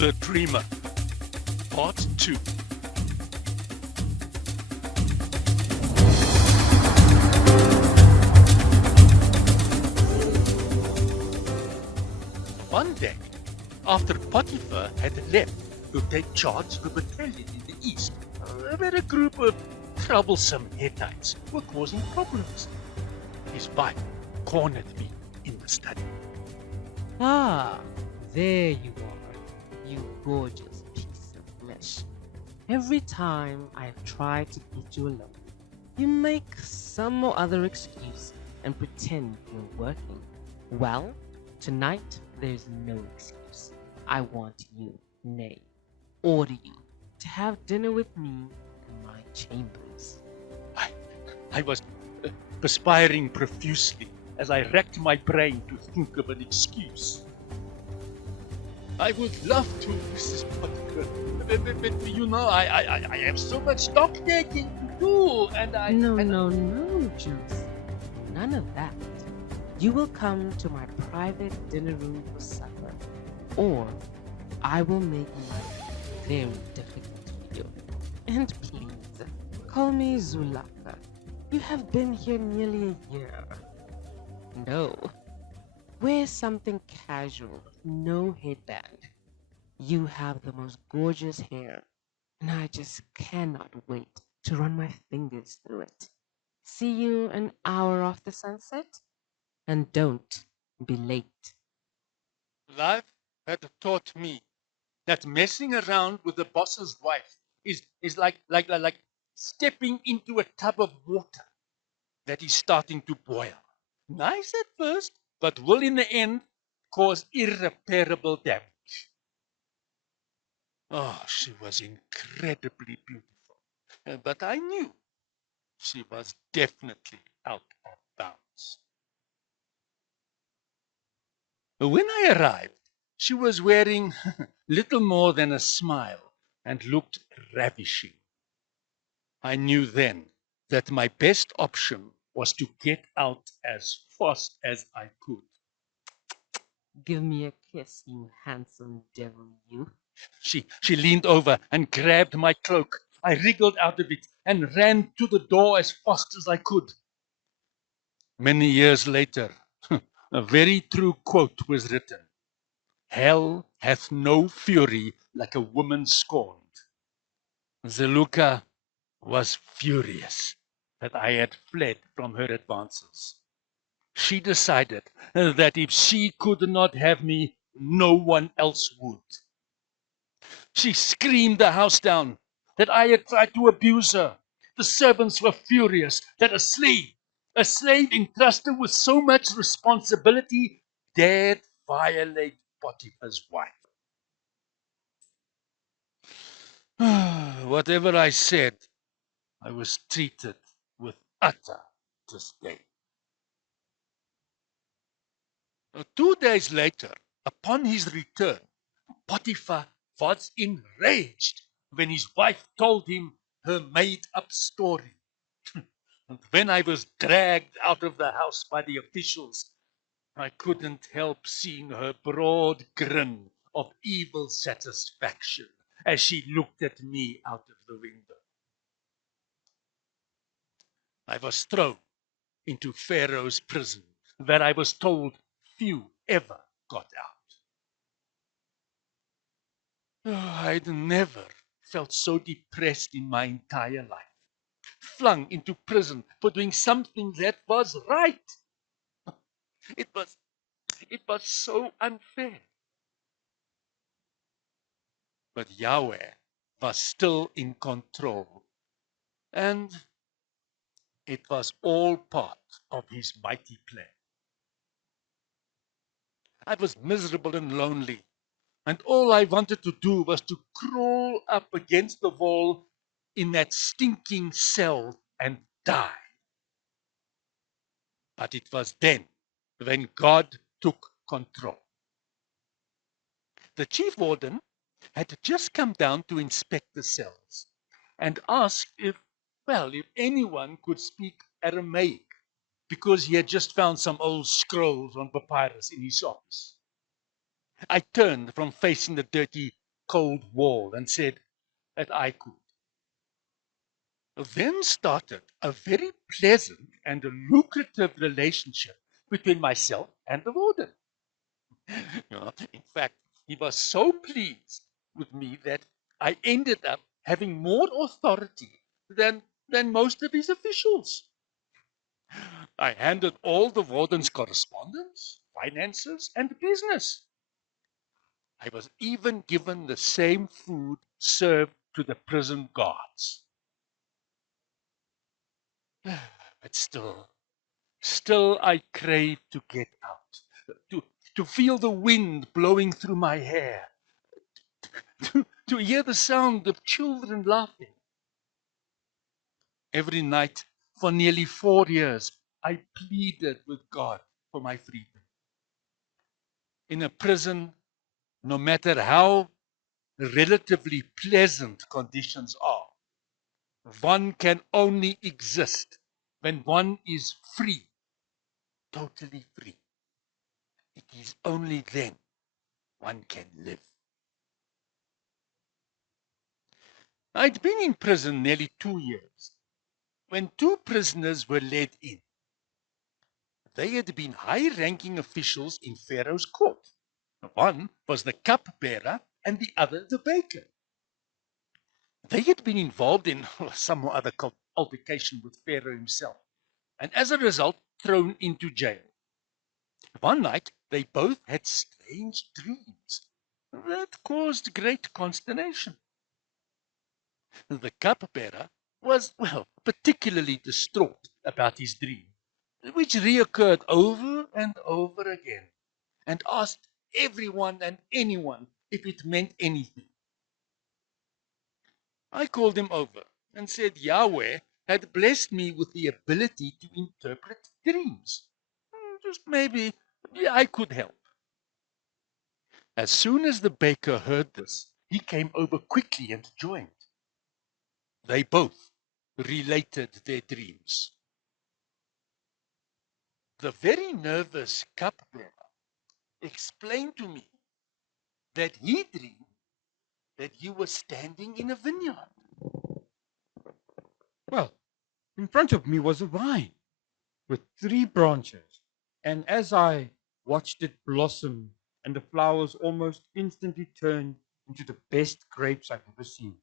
The Dreamer, Part 2. One day, after Potiphar had left to take charge of a battalion in the east, where a group of troublesome Hittites were causing problems, his wife cornered me in the study. Ah, there you are, you gorgeous piece of flesh. Every time I have tried to get you alone, you make some or other excuse and pretend you're working. Well, tonight there's no excuse. I want you, nay, order you, to have dinner with me in my chambers. I was perspiring profusely as I racked my brain to think of an excuse. I would love to, Mrs. Potiphar, but you know, I have so much stock taking to do, and I... No, Juice. None of that. You will come to my private dinner room for supper, or I will make life very difficult for you. And please, call me Zulaka. You have been here nearly a year. No. Wear something casual, no headband. You have the most gorgeous hair, and I just cannot wait to run my fingers through it. See you an hour after sunset, and don't be late. Life had taught me that messing around with the boss's wife is like stepping into a tub of water that is starting to boil. Nice at first, but will in the end cause irreparable damage. Oh, she was incredibly beautiful, but I knew she was definitely out of bounds. When I arrived, she was wearing little more than a smile and looked ravishing. I knew then that my best option was to get out as fast as I could. Give me a kiss, you handsome devil, you. She leaned over and grabbed my cloak. I wriggled out of it and ran to the door as fast as I could. Many years later, a very true quote was written: Hell hath no fury like a woman scorned. Zeluka was furious that I had fled from her advances. She decided that if she could not have me, no one else would. She screamed the house down that I had tried to abuse her. The servants were furious that a slave entrusted with so much responsibility, dared violate Potiphar's wife. Whatever I said, I was treated with utter disdain. 2 days later, upon his return, Potiphar was enraged when his wife told him her made-up story. And when I was dragged out of the house by the officials, I couldn't help seeing her broad grin of evil satisfaction as she looked at me out of the window. I was thrown into Pharaoh's prison, where I was told few ever got out. I'd never felt so depressed in my entire life. Flung into prison for doing something that was right. It was so unfair. But Yahweh was still in control, and it was all part of his mighty plan. I was miserable and lonely, and all I wanted to do was to crawl up against the wall in that stinking cell and die. But it was then when God took control. The chief warden had just come down to inspect the cells and asked if anyone could speak Aramaic, because he had just found some old scrolls on papyrus in his office. I turned from facing the dirty cold wall and said that I could. Then started a very pleasant and lucrative relationship between myself and the warden. In fact, he was so pleased with me that I ended up having more authority than most of his officials. I handled all the warden's correspondence, finances, and business. I was even given the same food served to the prison guards. But still I craved to get out, to, to feel the wind blowing through my hair, to hear the sound of children laughing. Every night for nearly 4 years, I pleaded with God for my freedom. In a prison, no matter how relatively pleasant conditions are, one can only exist when one is free, totally free. It is only then one can live. I'd been in prison nearly 2 years when two prisoners were led in. They had been high-ranking officials in Pharaoh's court. One was the cupbearer and the other the baker. They had been involved in some other altercation with Pharaoh himself, and as a result, thrown into jail. One night, they both had strange dreams that caused great consternation. The cupbearer was, well, particularly distraught about his dream, which reoccurred over and over again, and asked everyone and anyone if it meant anything. I called him over and said Yahweh had blessed me with the ability to interpret dreams. Just maybe I could help. As soon as the baker heard this, he came over quickly and joined. They both related their dreams. The very nervous cupbearer explained to me that he dreamed that he was standing in a vineyard. Well, in front of me was a vine with 3 branches, and as I watched it blossom and the flowers almost instantly turned into the best grapes I've ever seen,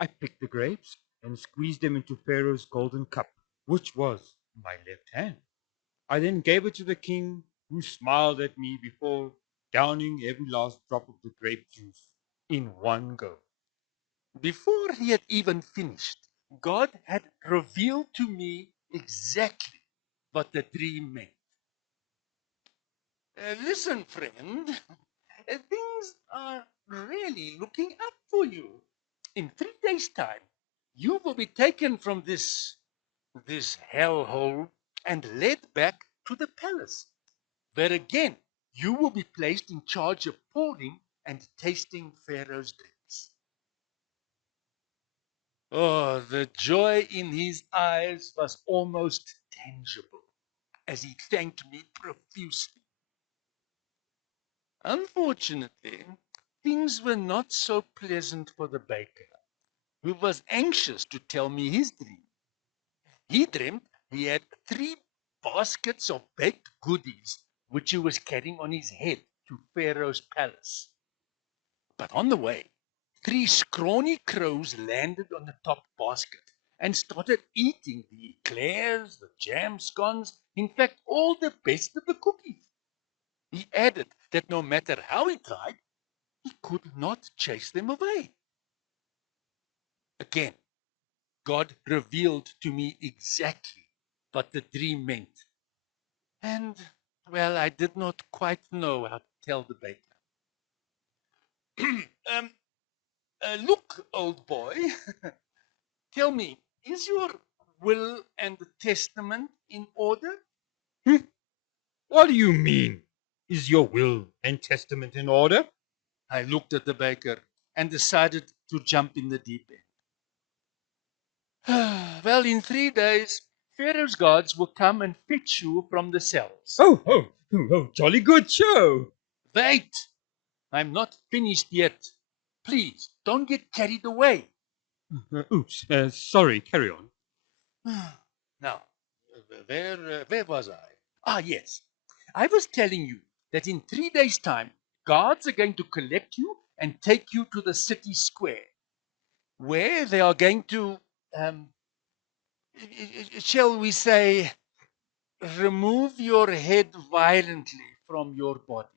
I picked the grapes and squeezed them into Pharaoh's golden cup, which was in my left hand. I then gave it to the king, who smiled at me before downing every last drop of the grape juice in one go. Before he had even finished, God had revealed to me exactly what the dream meant. Listen, friend, things are really looking up for you. In 3 days' time, you will be taken from this hellhole and led back to the palace, where again you will be placed in charge of pouring and tasting Pharaoh's drinks. Oh, the joy in his eyes was almost tangible as he thanked me profusely. Unfortunately, things were not so pleasant for the baker, who was anxious to tell me his dream. He dreamed he had 3 baskets of baked goodies which he was carrying on his head to Pharaoh's palace. But on the way, 3 scrawny crows landed on the top basket and started eating the eclairs, the jam scones, in fact, all the best of the cookies. He added that no matter how he tried, he could not chase them away. Again, God revealed to me exactly what the dream meant. And, well, I did not quite know how to tell the baker. um, Look, old boy, tell me, is your will and testament in order? What do you mean? Is your will and testament in order? I looked at the baker and decided to jump in the deep end. Well, in 3 days, Pharaoh's guards will come and fetch you from the cells. Oh, jolly good show. Wait! I'm not finished yet. Please, don't get carried away. Oops, sorry, carry on. Now, where was I? Ah, yes. I was telling you that in 3 days' time, guards are going to collect you and take you to the city square, where they are going to, um, shall we say, remove your head violently from your body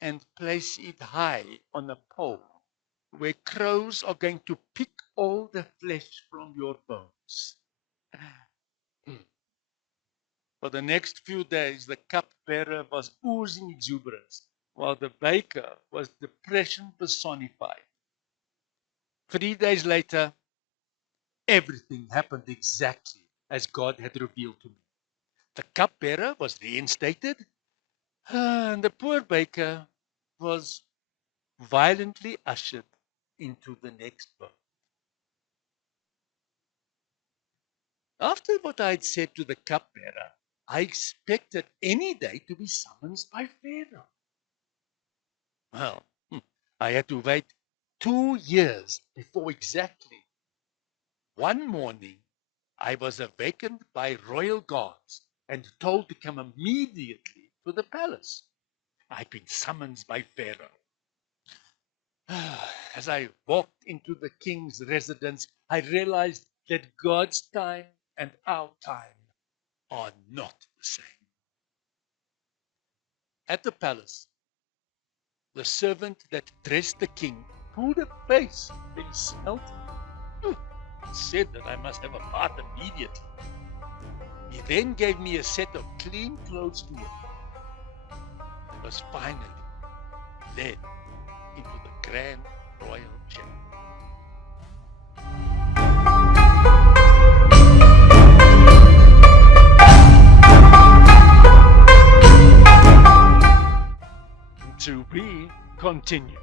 and place it high on a pole, where crows are going to pick all the flesh from your bones. For the next few days, the cupbearer was oozing exuberance, while the baker was depression personified. 3 days later, everything happened exactly as God had revealed to me. The cupbearer was reinstated, and the poor baker was violently ushered into the next birth. After what I had said to the cupbearer, I expected any day to be summoned by Pharaoh. Well, I had to wait 2 years before exactly one morning I was awakened by royal guards and told to come immediately to the palace. I'd been summoned by Pharaoh. As I walked into the king's residence, I realized that God's time and our time are not the same. At the palace, the servant that dressed the king pulled a face when he smelt me. Said that I must have a bath immediately. He then gave me a set of clean clothes to wear. I was finally led into the grand royal chamber. To be continued.